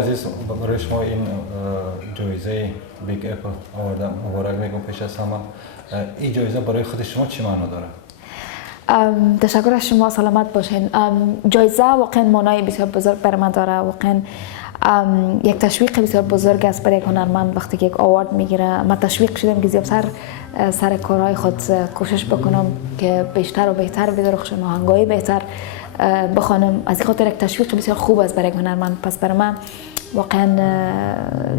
عزیز برای شما این جایزه بیگ اپل آوردم، مبارک میگم پیش از همه. این جایزه برای خود شما چی معنا داره؟ تشکر از شما، سلامت باشین. جایزه واقعا معنای بسیار بزرگ برای من داره. واقعا یک تشویق بسیار بزرگ است برای یک هنرمند وقتی که یک آوارد میگیره. من تشویق شدم که زیادتر سر کارهای خود کوشش بکنم که بیشتر و بهتر بدرخشم، آهنگای بهتر بخوانم. از این خاطر یک تشویق بسیار خوب است برای یک هنرمند. پس برای من واقعا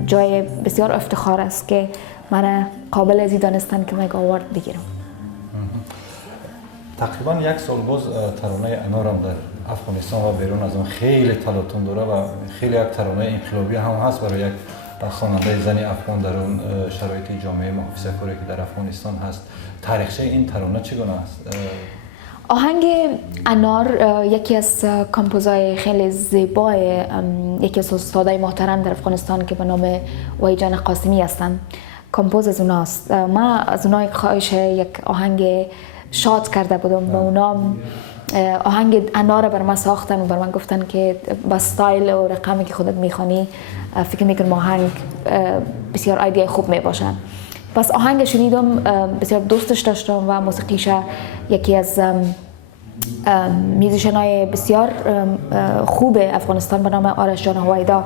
جای بسیار افتخار است که من قابل از این دانستن که من یک آوارد بگیرم. تقریبا یک سال باز ترانه انارم در افغانستان و بیرون از اون خیلی تلاطم داره و خیلی یک ترانه انقلابی هم هست برای یک خواننده زن افغان در اون شرایط جامعه محافظه‌کاری که در افغانستان هست. تاریخچه این ترانه چگونه است؟ آهنگ انار یکی از کمپوزای خیلی زیبای یکی از استادای محترم در افغانستان که به نام وحید جان قاسمی هستند. کمپوز از اوناست. من از اونها یک خواهش یک آهنگ شاد کرده بودم به اونا. آهنگ انار بر من ساختن و بر من گفتن که با استایل و رقمی که خودت میخوانی فکر میکنم آهنگ بسیار ایده خوب میباشن. پس آهنگ شنیدم، بسیار دوستش داشتم و موسیقیش یکی از میوزیشنای بسیار خوب افغانستان به نام آرش جان هویدا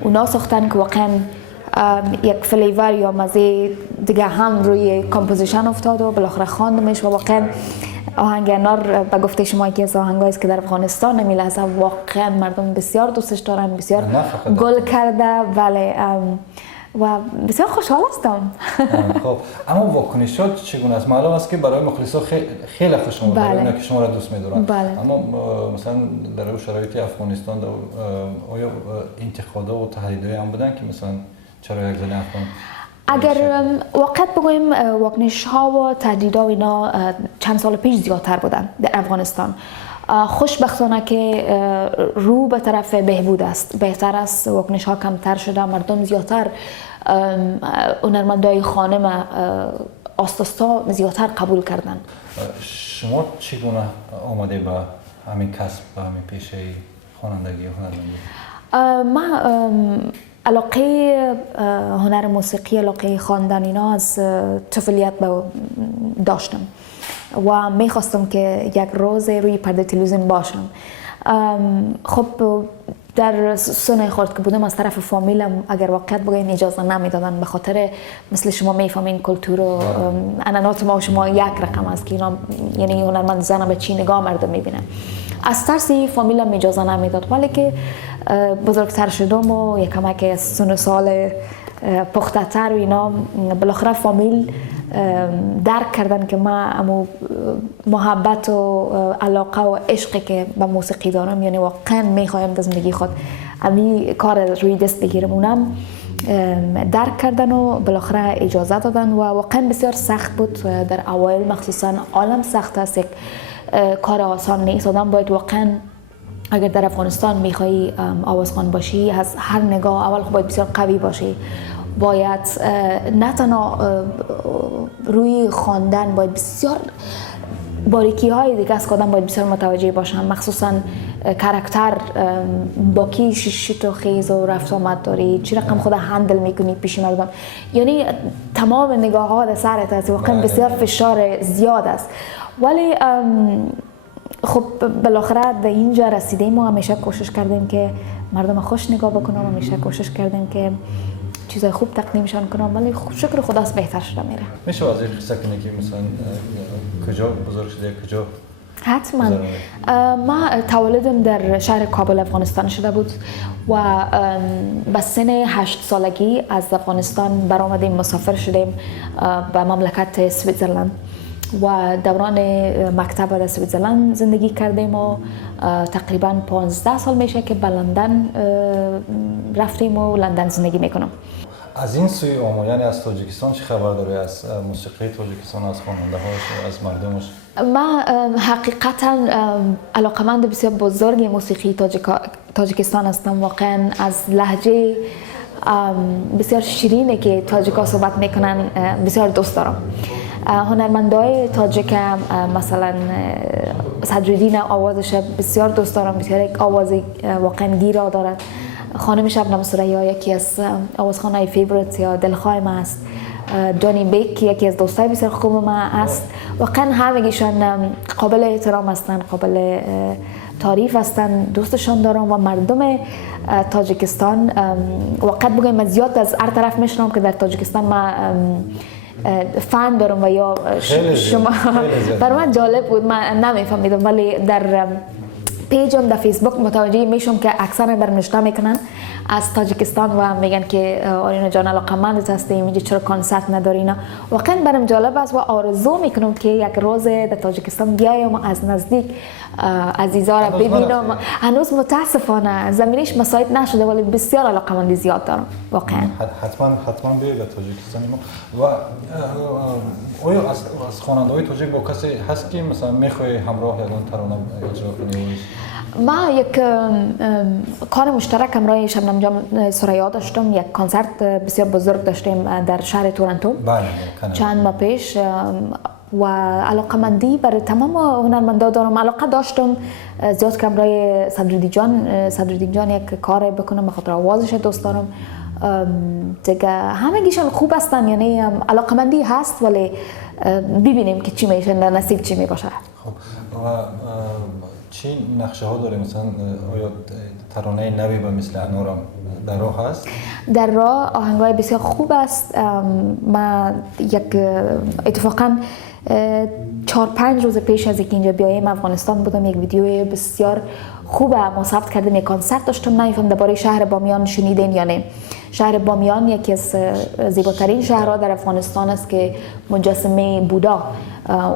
اونا ساختن که واقعا یک فلیور یا مزه دیگه هم روی کمپوزیشن افتاد و بالاخره خواندمش و واقعا آهنگ انار به گفته شما یکی از آهنگایی است که در افغانستان نمی لحظه واقعا مردم بسیار دوستش دارن، بسیار گل کرده. بله و بسیار خوشحال هستم. خب اما واکنشات چگونه است؟ معلوم است که برای مخلصا خیلی خوش آمده، اینا که شما را دوست می‌دارن. اما مثلا در شرایط افغانستان آیا انتقادها و تهدیدهای هم بودن که مثلا چرا یک زن افغان؟ اگر واقعیت بگوییم واکنش ها و تهدیدها و اینا چند سال پیش زیادتر بودن در افغانستان. خوشبختانه که رو به طرف بهبود است، بهتر است، واکنش ها کمتر شده، مردم زیادتر هنرمندای خانم آستاستا زیادتر قبول کردن. شما چگونه آمده به همین کسب، به همین پیشه خوانندگی و هنرمندی؟ من علاقه هنر موسیقی، علاقه خواندن اینا از طفولیت داشتم و میخواستم که یک روز روی پرده تلویزیون باشم. خب در سن خورد که بودم از طرف فامیلم اگر واقعیت بگویم اجازه نمیدادن، به خاطر مثل شما میفهمین کلتور و عنعنات ما و شما یک رقم است که اینا یعنی هنرمند زن به چی نگاه مردم میبینن. از ترسی فامیلم اجازه نمیداد، ولی که بزرگتر شدم و یک کمک از سن سال پخته تر و اینا بالاخره فامیل درک کردن که من امو محبت و علاقه و عشقی که به موسیقی دارم، یعنی واقعا میخوایم در زندگی خود امی کار روی دست بگیرم، اونم درک کردن و بالاخره اجازه دادن و واقعا بسیار سخت بود در اوایل، مخصوصا عالم سخت است، یک کار آسان نیست. آدم باید واقعا اگر در افغانستان میخوایی آوازخوان باشی از هر نگاه اول باید بسیار قوی باشی، باید نه تنها روی خواندن باید بسیار باریکی های دیگه است که آدم باید بسیار متوجه باشن، مخصوصا کاراکتر با کی شیت و خیز و رفت آمد داری، چی رقم خود هندل میکنی پیش مردم، یعنی تمام نگاه ها در سرت است، واقعا بسیار فشار زیاد است. ولی خب بالاخره به اینجا رسیدیم و همیشه کوشش کردیم که مردم خوش نگاه بکنم، همیشه کوشش کردیم که چیزای خوب تقدیمشان کنم، ولی شکر خداست بهتر شده میره. میشه از این قصه کنی که مثلا کجا بزرگ شده، کجا؟ حتما. من تولدم در شهر کابل افغانستان شده بود و به سن 8 سالگی از افغانستان برآمدیم، مسافر شدیم به مملکت سوئیسرلند و دوران مکتب در سوئیسرلند زندگی کردیم و تقریبا 15 سال میشه که به لندن رفتیم و لندن زندگی میکنم. از این سوی اومو، یعنی از تاجیکستان چه خبر داری؟ از موسیقی تاجیکستان، از خواننده هاش، از مردمش؟ من حقیقتا علاقمند بسیار بزرگ موسیقی تاجیکستان هستم. واقعا از لهجه بسیار شیرینه که تاجیکا صحبت میکنن بسیار دوست دارم. هنرمندای تاجیک مثلا صدرالدین آوازش بسیار دوست دارم، بسیار یک آواز واقعا گیرا دارد. خانم شبنم ثریا یکی از آوازخوان‌های فیوریت یا دلخواه ما است. جانی بیک یکی از دوستای بسیار خوب ما است. واقعا همگیشان قابل احترام هستند، قابل تعریف هستند، دوستشان دارم و مردم تاجیکستان واقعا بگویم زیاد از هر طرف میشنم که در تاجیکستان ما فن دارم و یا شما برای من جالب بود، من نمیفهمیدم ولی در پیجم در فیسبوک متوجه میشم که اکثر برام نشته میکنن از تاجیکستان و میگن که آرینا جان علاقمند هستیم اینجا چرا کنسرت نداری. اینا واقعا برام جالب است و آرزو میکنم که یک روز در تاجیکستان بیایم و از نزدیک عزیزا را ببینم. هنوز متاسفانه زمینش مساعد نشده ولی بسیار علاقمندی زیاد دارم واقعا. حتما بیاید در تاجیکستان. و آیا از خواننده‌های تاجیک با کسی هست که مثلا میخوای همراه یگان ترانه اجرا کنی؟ ما یک کار مشترک همراه شبنم جان ثریا داشتم، یک کنسرت بسیار بزرگ داشتیم در شهر تورنتو چند ماه پیش و علاقمندی برای تمام هنرمندا دارم. علاقه داشتم زیاد که همراه صدرالدین جان یک کار بکنم به خاطر آوازش دوست دارم. دیگه همگیشان خوب هستن، یعنی علاقمندی هست ولی ببینیم که چی میشه، در نصیب چی میباشه. خب و چی نقشه ها داره؟ مثلا آیا ترانه نوی به مثل انارم در راه هست؟ در راه آهنگای بسیار خوب است. ما یک اتفاقا 4-5 روز پیش از اینکه اینجا بیایم افغانستان بودم، یک ویدیو بسیار خوب ما ثبت کردیم، یک کنسرت داشتم. نمیفهم درباره شهر بامیان شنیدین یا نه؟ شهر بامیان یکی از زیباترین شهرها در افغانستان است که مجسمه بودا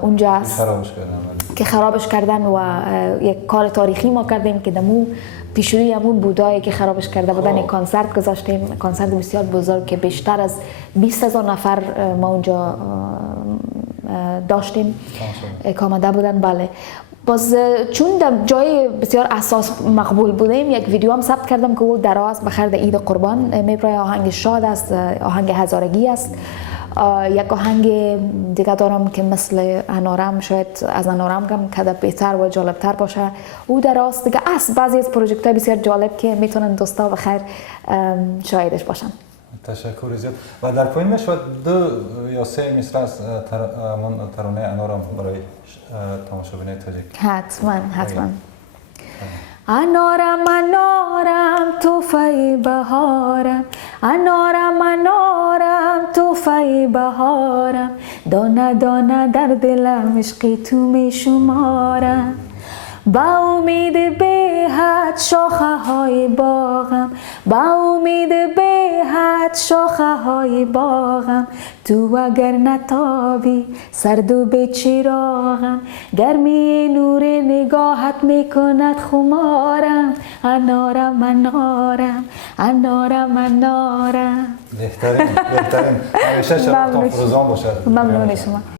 اونجا است که خرابش کردن و یک کار تاریخی ما کردیم که دمو پیشروی همون بودایی که خرابش کرده بودن یک کنسرت گذاشتیم، کنسرت بسیار بزرگ که بیشتر از 20,000 نفر ما اونجا داشتیم که آمده بودن. بله باز چون در جای بسیار اساس مقبول بودیم یک ویدیو هم ثبت کردم که او دراز بخرد عید قربان میبره. آهنگ شاد است، آهنگ هزارگی است. یک آهنگ دیگه دارم که مثل انارم، شاید از انارم کم کده بهتر و جالبتر باشه. او دراز دیگه است. بعضی از پروژکت های بسیار جالب که میتونن دوستا بخیر شاهدش باشن. تشکر زیاد. و در پایین میشود 2 یا 3 مصرع از ترانه انارم برای تماشابینای تاجیک؟ حتما. انارم توفای بهارم، انارم توفای بهارم، دانه دانه در دلم عشقی تو می شمارم. با امید به حد شاخه های باغم، با امید به حد شاخه های باغم، تو اگر نتابی سرد و به چراغم، گرمی نور نگاهت میکند خمارم. انارم. بهترین همیشه شرفتان فروزان باشد. ممنون شما.